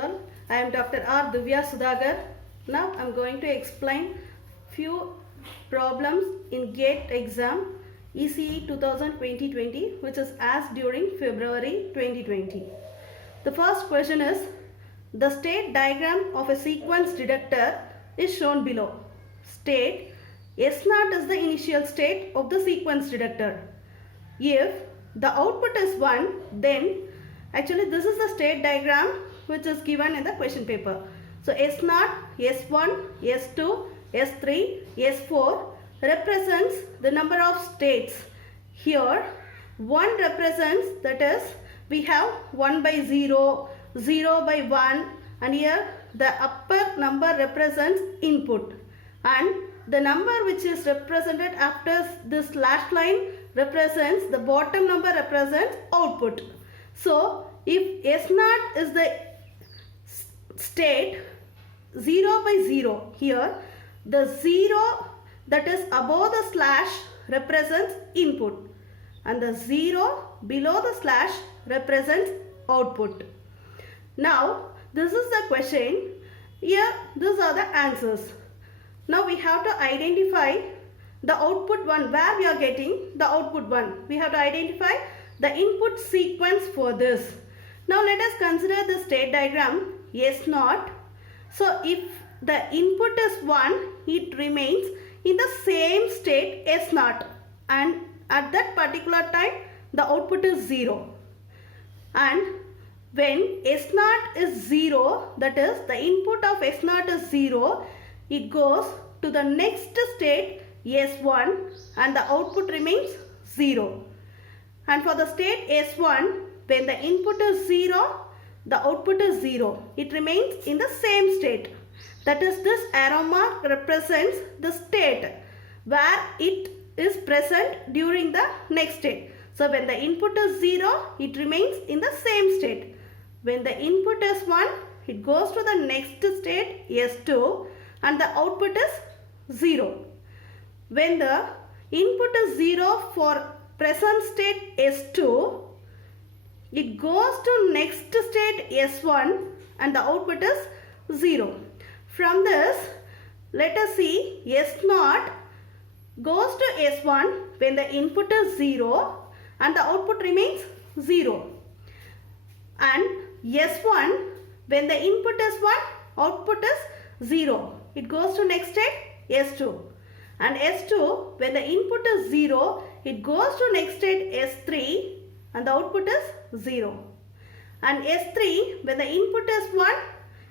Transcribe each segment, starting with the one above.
All. I am Dr. R. Divya Sudhagar. Now I am going to explain few problems in GATE exam ECE 2020 which is asked during February 2020. The first question is, the state diagram of a sequence detector is shown below. State S0 is the initial state of the sequence detector. If the output is 1, then actually this is the state diagram which is given in the question paper. So S0, S1, S2, S3, S4 represents the number of states. Here 1 represents, that is we have 1 by 0, 0 by 1, and here the upper number represents input, and the number which is represented after this slash line represents, the bottom number represents output. So if S0 is the state 0 by 0, here the 0 that is above the slash represents input and the 0 below the slash represents output. Now this is the question. Here these are the answers. Now we have to identify the output 1, where we are getting the output 1. We have to identify the input sequence for this. Now let us consider the state diagram S0. So if the input is 1, it remains in the same state S0, and at that particular time the output is 0. And when S0 is 0, that is the input of S0 is 0, it goes to the next state S1 and the output remains 0. And for the state S1, when the input is 0, the output is 0. It remains in the same state. That is, this arrow mark represents the state where it is present during the next state. So when the input is 0, it remains in the same state. When the input is 1, it goes to the next state S2 and the output is 0. When the input is 0 for present state S2, it goes to next state S1 and the output is 0. From this, let us see S0 goes to S1 when the input is 0 and the output remains 0. And S1, when the input is 1, output is 0. It goes to next state S2. And S2, when the input is 0, it goes to next state S3 and the output is 0. And S3, when the input is 1,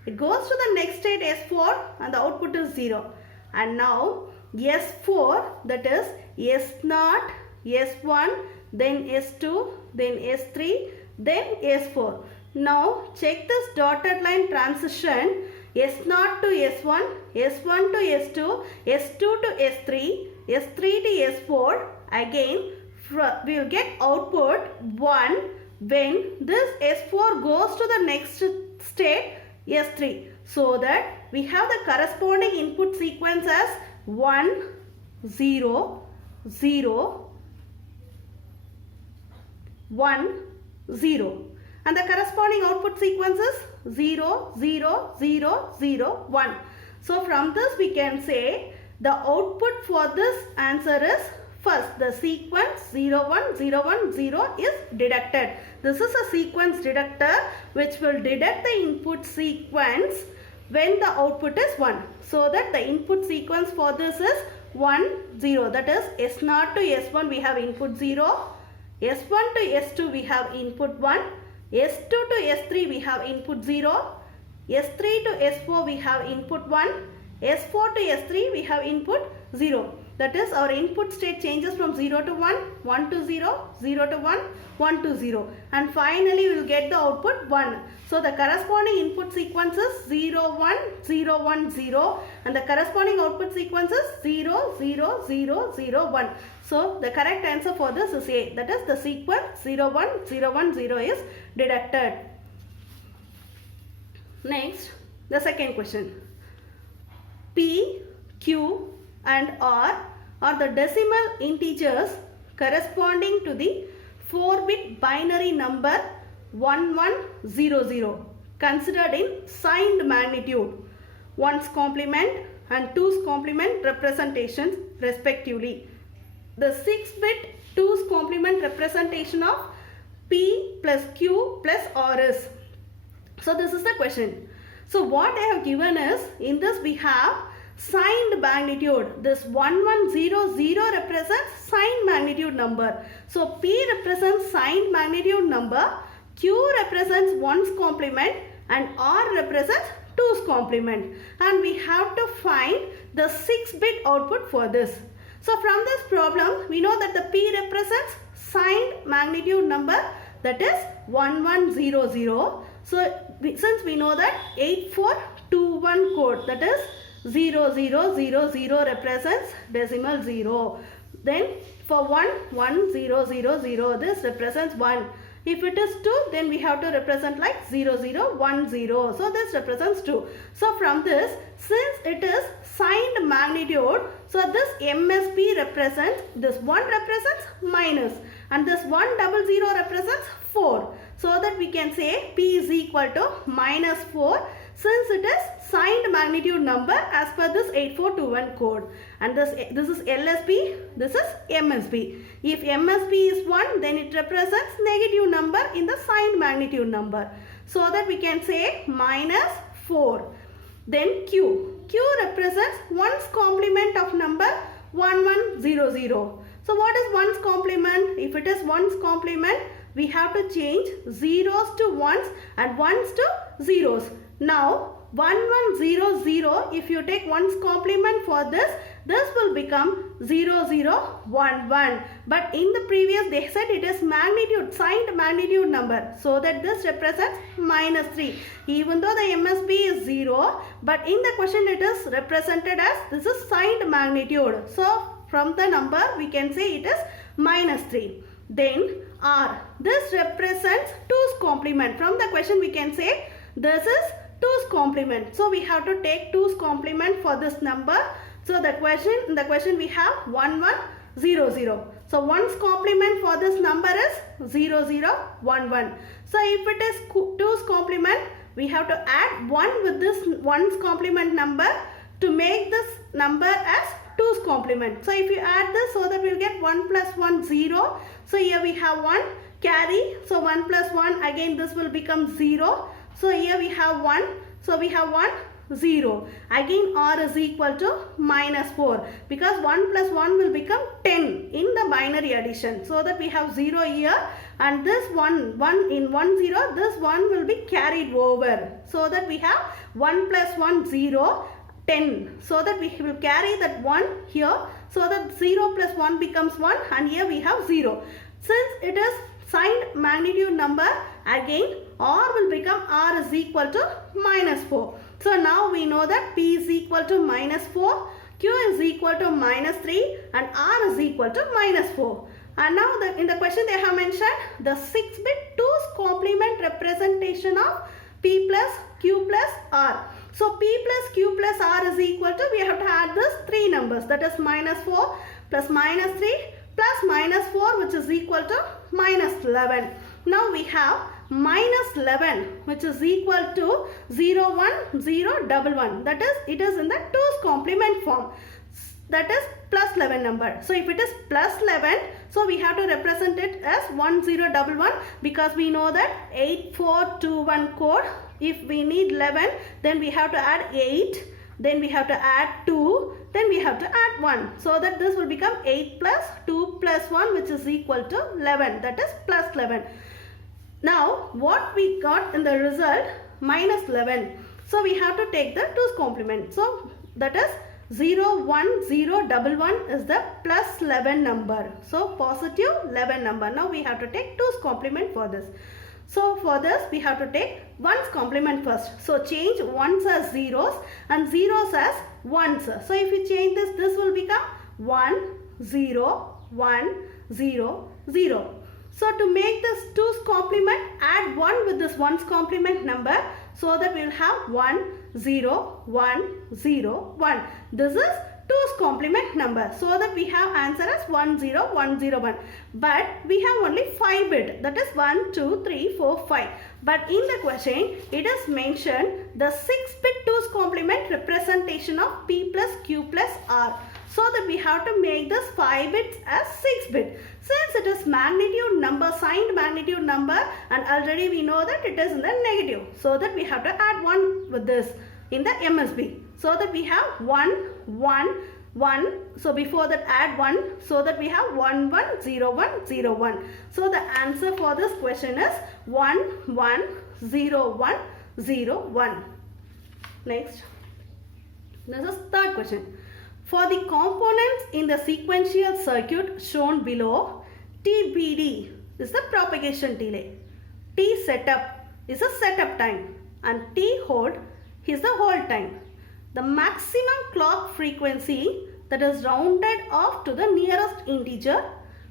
it goes to the next state S4 and the output is 0. And now S4, that is S0, S1, then S2, then S3, then S4. Now check this dotted line transition, S0 to S1, S1 to S2, S2 to S3, S3 to S4. Again we will get output 1 when this S4 goes to the next state S3. So that we have the corresponding input sequence as 1, 0, 0, 1, 0. And the corresponding output sequence is 0, 0, 0, 0, 1. So from this we can say the output for this answer is, first the sequence 0, 1, 0, 1, 0 is detected. This is a sequence detector which will detect the input sequence when the output is 1. So that the input sequence for this is 1, 0. That is S0 to S1 we have input 0. S1 to S2 we have input 1. S2 to S3 we have input 0. S3 to S4 we have input 1. S4 to S3 we have input 0. That is, our input state changes from 0 to 1, 1 to 0, 0 to 1, 1 to 0. And finally we will get the output 1. So the corresponding input sequence is 0, 1, 0, 1, 0. And the corresponding output sequence is 0, 0, 0, 0, 1. So the correct answer for this is A. That is, the sequence 0, 1, 0, 1, 0 is detected. Next, the second question. P, Q and R are the decimal integers corresponding to the 4-bit binary number 1100. considered in signed magnitude, 1's complement and 2's complement representations respectively. The 6-bit 2's complement representation of P plus Q plus R is. So this is the question. So what I have given is, in this we have signed magnitude. This 1100 represents signed magnitude number. So P represents signed magnitude number, Q represents 1's complement and R represents 2's complement. And we have to find the 6-bit output for this. So from this problem, we know that the P represents signed magnitude number, that is 1100. So since we know that 8421 code, that is 0000 represents decimal 0. Then for 1000, this represents 1. If it is 2, then we have to represent like 0010. So this represents 2. So from this, since it is signed magnitude, so this MSP represents, this 1 represents minus and this 100 represents 4. So that we can say P is equal to minus 4, since it is signed magnitude number as per this 8421 code. And this is LSB, this is MSB. If MSB is 1, then it represents negative number in the signed magnitude number. So that we can say minus 4. Then Q. Q represents 1's complement of number 1100. So what is 1's complement? If it is 1's complement, we have to change zeros to 1's and 1's to zeros. Now 1100, if you take 1's complement for this will become 0011. But in the previous they said it is magnitude, signed magnitude number. So that this represents minus 3. Even though the MSB is 0, but in the question it is represented as this is signed magnitude. So from the number we can say it is minus 3. Then R. This represents 2's complement. From the question we can say this is 2's complement. So we have to take 2's complement for this number. So in the question we have 1100. So 1's complement for this number is 0011. So if it is 2's complement, we have to add 1 with this 1's complement number to make this number as 2's complement. So if you add this, so that we will get 1 plus 1 0. So here we have 1 carry. So 1 plus 1, again this will become 0. So here we have 1. So we have 1 0. Again R is equal to minus 4, because 1 plus 1 will become 10 in the binary addition. So that we have 0 here, and this 1 in 1 0, this 1 will be carried over. So that we have 1 plus 1 0, 10. So that we will carry that 1 here. So that 0 plus 1 becomes 1, and here we have 0. Since it is signed magnitude number, again R will become R is equal to minus 4. So now we know that P is equal to minus 4, Q is equal to minus 3 and R is equal to minus 4. And now in the question they have mentioned the 6-bit 2's complement representation of P plus Q plus R. So P plus Q plus R is equal to, we have to add this 3 numbers, that is minus 4 plus minus 3 plus minus 4, which is equal to minus 11. Now we have minus 11, which is equal to 0, 1, 0, 1, 1. That is, it is in the 2's complement form. That is plus 11 number. So if it is plus 11, so we have to represent it as 1011, because we know that 8421 code, if we need 11, then we have to add 8, then we have to add 2, then we have to add 1. So that this will become 8 plus 2 plus 1, which is equal to 11. That is plus 11. Now what we got in the result, minus 11. So we have to take the 2's complement. So that is 01011 is the plus 11 number. So positive 11 number. Now we have to take 2's complement for this. So for this we have to take 1's complement first. So change 1's as zeros and zeros as 1's. So if you change this, this will become 1, 0, 1, 0, 0. So to make this 2's complement, add 1 with this 1's complement number, so that we will have 1, 0, 1, 0, 1. This is 2's complement number. So that we have answer as 10101. But we have only 5 bit, that is 1, 2, 3, 4, 5. But in the question, it is mentioned the 6 bit 2's complement representation of P plus Q plus R. So that we have to make this 5 bits as 6 bit. Since it is magnitude number, signed magnitude number, and already we know that it is in the negative. So that we have to add 1 with this in the MSB. So that we have 1, 1, 1. So before that add 1. So that we have 1, 1, 0, 1, 0, 1. So the answer for this question is 1, 1, 0, 1, 0, 1. Next. This is third question. For the components in the sequential circuit shown below, TBD is the propagation delay, T setup is a setup time, and T hold is the hold time. The maximum clock frequency that is rounded off to the nearest integer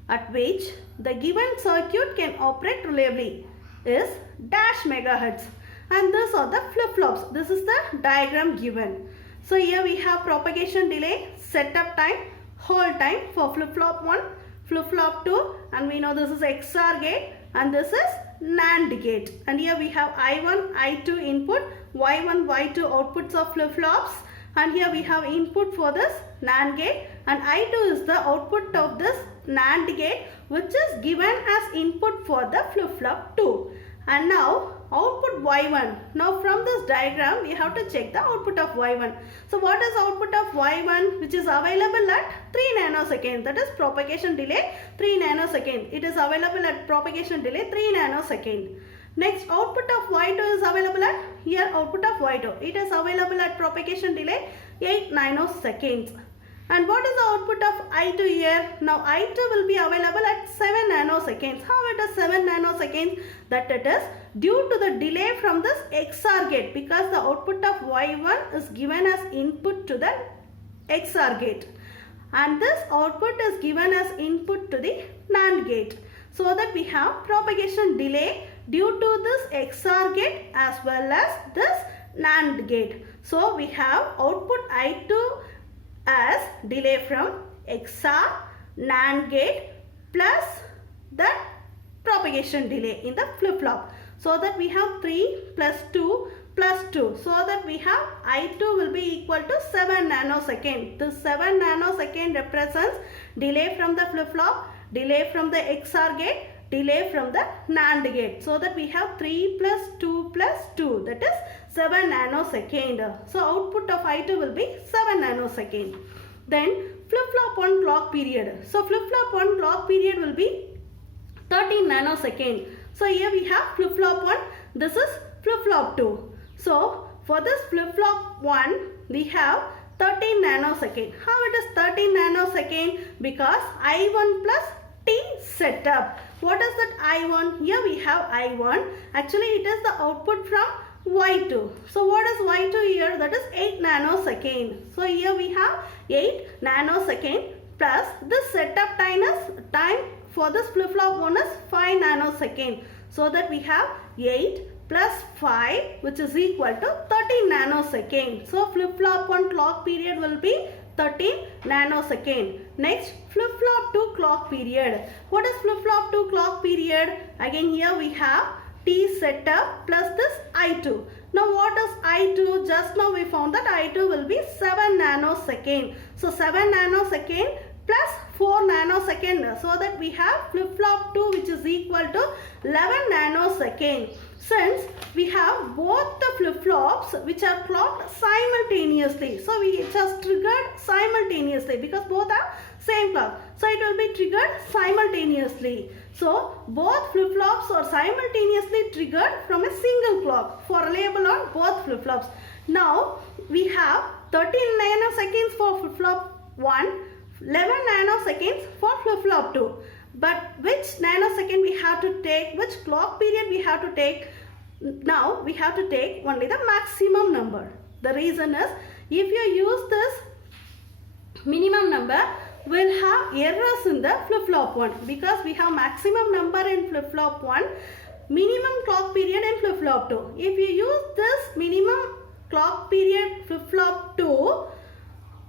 at which the given circuit can operate reliably is dash megahertz. And these are the flip-flops. This is the diagram given. So here we have propagation delay, setup time, hold time for flip-flop 1, flip-flop 2, and we know this is XOR gate and this is NAND gate. And here we have I1, I2 input, Y1, Y2 outputs of flip-flops, and here we have input for this NAND gate, and I2 is the output of this NAND gate which is given as input for the flip-flop 2. And now output Y1. Now from this diagram we have to check the output of Y1. So what is output of Y1 which is available at 3 nanoseconds, that is propagation delay 3 nanoseconds. It is available at propagation delay 3 nanoseconds. Next output of Y2 is available at, here output of Y2. It is available at propagation delay 8 nanoseconds. And what is the output of I2 here? Now I2 will be available at 7 nanoseconds. How it is 7 nanoseconds? That it is due to the delay from this XOR gate, because the output of Y1 is given as input to the XOR gate. And this output is given as input to the NAND gate. So that we have propagation delay due to this XOR gate as well as this NAND gate. So we have output I2 as delay from XOR, NAND gate plus the propagation delay in the flip-flop. So that we have 3 plus 2 plus 2. So that we have I2 will be equal to 7 nanosecond. This 7 nanosecond represents delay from the flip-flop, delay from the XOR gate, delay from the NAND gate. So that we have 3 plus 2 plus 2, that is 7 nanosecond. So output of I2 will be 7 nanosecond. Then flip-flop 1 clock period. So flip-flop 1 clock period will be 13 nanosecond. So here we have flip-flop 1, this is flip-flop 2. So for this flip-flop 1 we have 13 nanosecond. How it is 13 nanosecond? Because I1 plus T setup. What is that I1? Here we have I1. Actually it is the output from Y2. So what is Y2 here? That is 8 nanosecond. So here we have 8 nanosecond plus this setup time for this flip-flop 1 is 5 nanosecond. So that we have 8 plus 5 which is equal to 13 nanosecond. So flip-flop 1 clock period will be 13 nanosecond. Next flip-flop 2 clock period. What is flip-flop 2 clock period? Again here we have T setup plus this I2. Now what is I2? Just now we found that I2 will be 7 nanosecond. So 7 nanosecond plus 4 nanosecond. So that we have flip-flop 2 which is equal to 11 nanosecond. Since we have both the flip-flops which are clocked simultaneously. So it has triggered simultaneously because both are same clock. So it will be triggered simultaneously. So both flip-flops are simultaneously triggered from a single clock for reliable on both flip-flops. Now we have 13 nanoseconds for flip-flop 1, 11 nanoseconds for flip-flop 2. But which nanosecond we have to take, which clock period we have to take? Now we have to take only the maximum number. The reason is if you use this minimum number, we'll have errors in the flip-flop 1 because we have maximum number in flip-flop 1, minimum clock period in flip-flop 2. If you use this minimum clock period flip-flop 2,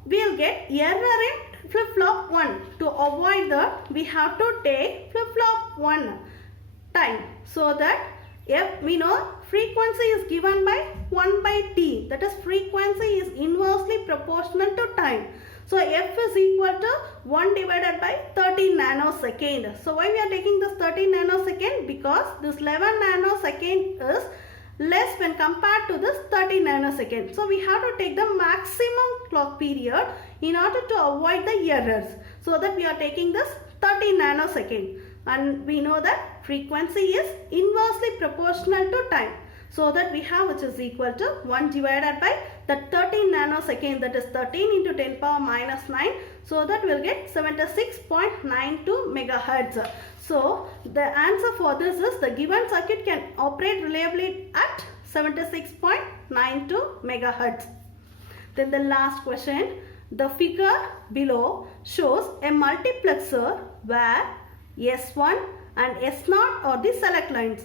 we'll get error in flip-flop 1. To avoid that, we have to take flip-flop 1 time. So that F, we know frequency is given by 1 by t. That is, frequency is inversely proportional to time. So F is equal to 1 divided by 30 nanosecond. So why we are taking this 30 nanosecond? Because this 11 nanosecond is less when compared to this 30 nanosecond. So we have to take the maximum clock period in order to avoid the errors. So that we are taking this 30 nanosecond. And we know that frequency is inversely proportional to time. So that we have, which is equal to 1 divided by the 13 nanosecond, that is 13 into 10 power minus 9. So that we'll get 76.92 megahertz. So the answer for this is the given circuit can operate reliably at 76.92 megahertz. Then the last question, the figure below shows a multiplexer where S1 and S0 are the select lines.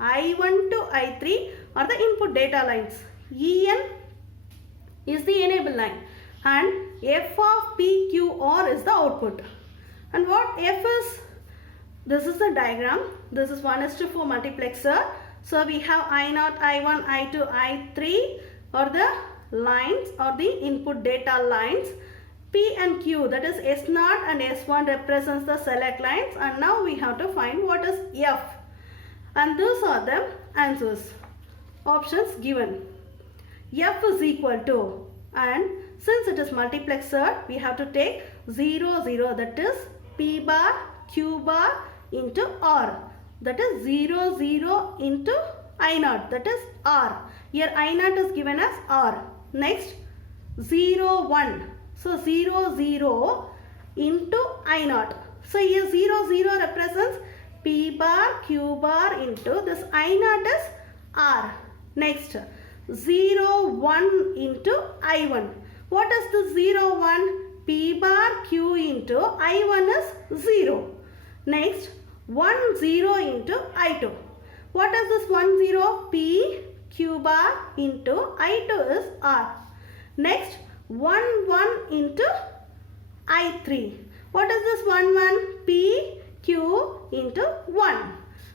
I1 to I3 are the input data lines. En is the enable line and F of PQR is the output. And what F is? This is the diagram. This is 1:4 multiplexer. So we have I0, I1, I2, I3 are the lines or the input data lines. P and Q, that is S0 and S1 represents the select lines, and now we have to find what is F. And those are the answers. Options given. F is equal to, and since it is multiplexer, we have to take 0, 0, that is P bar, Q bar into R. That is 0, 0 into I0, that is R. Here I0 is given as R. Next 0, 1. So 0, 0 into I0. So here 0, 0 represents P bar, Q bar into this I0 is R. Next 0, 1 into I1. What is the 0, 1? P bar, Q into I1 is 0. Next 1, 0 into I2. What is this 1, 0? P, Q bar into I2 is R. Next 1, 1 into I3. What is this 1, 1? P, Q into 1.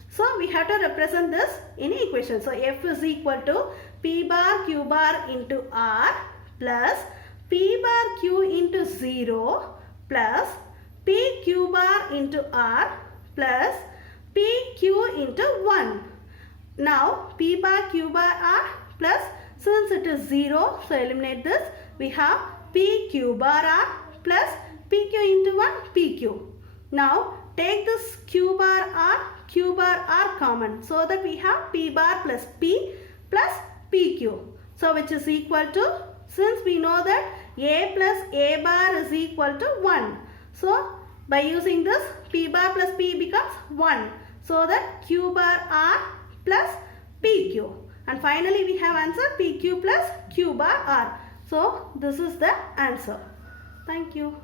So we have to represent this in equation. So F is equal to P bar, Q bar into R plus P bar, Q into 0 plus P, Q bar into R plus P, Q into 1. Now P bar, Q bar, R plus, since it is 0, so eliminate this. We have P, Q bar, R plus P, Q into 1, P, Q. Now take this Q bar, R common, so that we have P bar plus P plus PQ. So which is equal to, since we know that A plus A bar is equal to 1. So by using this, P bar plus P becomes 1. So that Q bar R plus PQ. And finally we have answer PQ plus Q bar R. So this is the answer. Thank you.